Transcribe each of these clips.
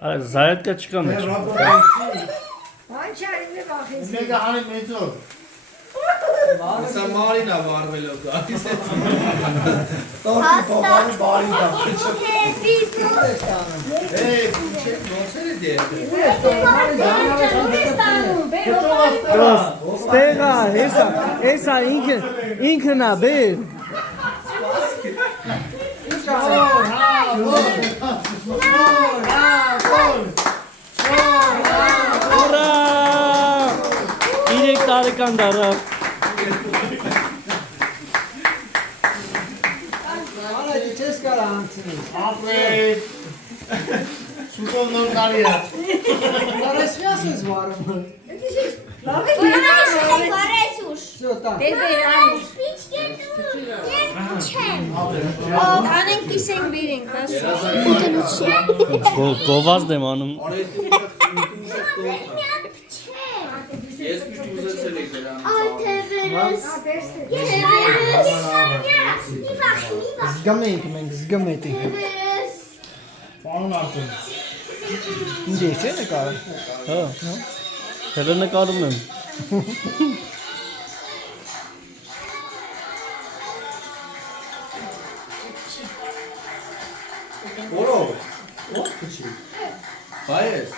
Արա զայատկա չկա մեջ։ Անչարինը վախեցի։ Մեկը հանի մեծով։ Սա մարին է վարվելով գալիս է։ Տորտի բարի դա։ Էй, ինչ նոցեր է դե։ Ստեղա, հեսա ինքն է բեր։ Ուրա! 3 տարեկան դարավ։ Անայդի չես կարա անցնես։ Ապրետ։ Սուտով նոր կարի է։ Կարես վյաս ես վարում։ Всё, так։ Անենք կիսենք բիրենք, Գովազդ եմ անում։ Ես միշտ ուզեցել եք դրանից։ Զգամենք մենք, զգամետի։ Պարոն արդեն։ Ինչ ես չէ նկարը։ Հա։ Հերը նկարում եմ։ Որով։ Ո՞վ քչի։ Բայես։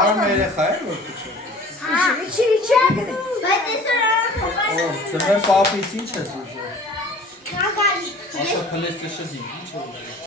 Արմ երեխա է որ քչի։ Ծմեր պապից ինչ ես ուզում։ Ասա PlayStation 5 ինչ է ուզում։